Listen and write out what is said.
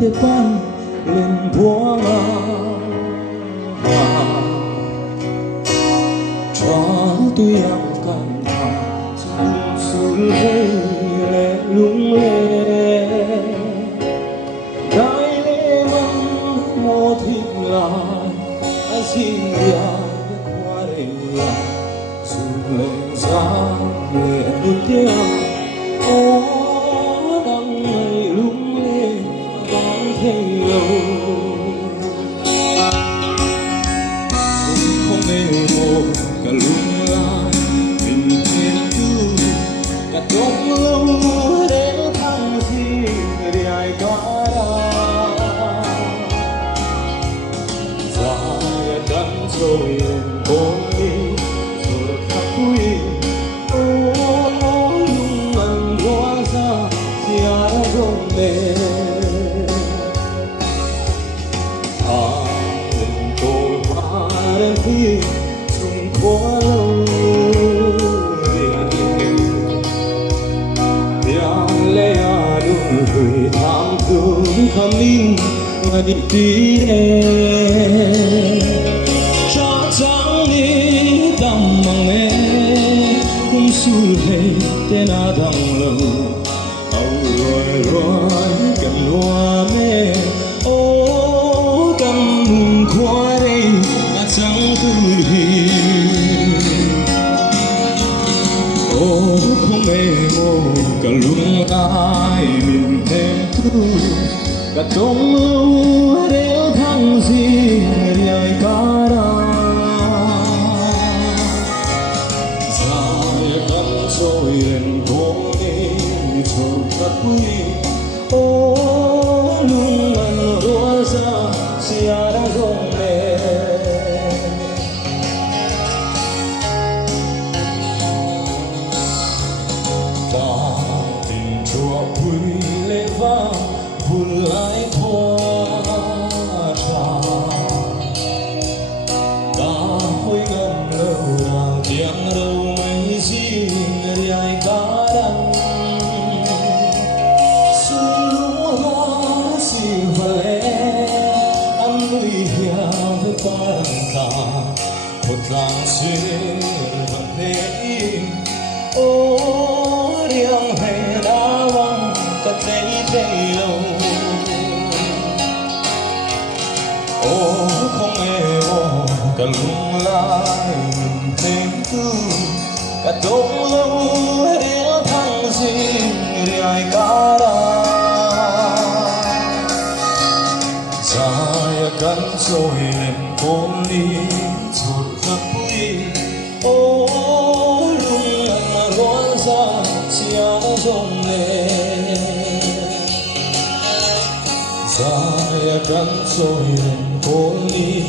te pan lên buông cho tôi ăn cạn thẳng sung hey lệ lung lệ đại lệ măng mô thịt lại anh xin ya qua đây dù lệ ra lệ đôi tiếng ô đang ngày lung lệ vang thấy lâu không mê mồ cả lung lại mình thêm cứ cả đông lâu đến thăng gì để ai có dài đắng rồi lên bốn đi rồi khắc quy lung ăn hóa ra chia rong bề lên tôi hoa đến khi dùng quá lâu người tham thương khám in ngày tí đêm cha trắng đi đầm bằng mẹ cũng xui hề tên à đằng lâu âu rồi rồi cần hoa mẹ ô cầm mùng khoa đây là trắng tư hi ô không mê mô cả lung ai mình thêm cứ cả đông lâu đến thăng gì lời ca ra dài cắm rồi lên phố đi rồi thật quý ô lung ăn đua ra xia đã rong lệ vui lên vang buồn lại thoa trà ta hối ngâm lâu đàn tiếng đâu mấy gì người ai cá đắng xuân hoa xì và lẽ ăn nuôi hia với ba ta một làng xuyên vẫn thế ô riêng hè đã vắng cả thấy lâu ô không hề ô cả lung lại mình thêm cứ cả đông lâu đến thăng gì để ai cả ra dài cắn rồi lên bốn ly rồi thật vui ô lung ăn róa ra chia rong lệ dài cắn rồi lên bốn ly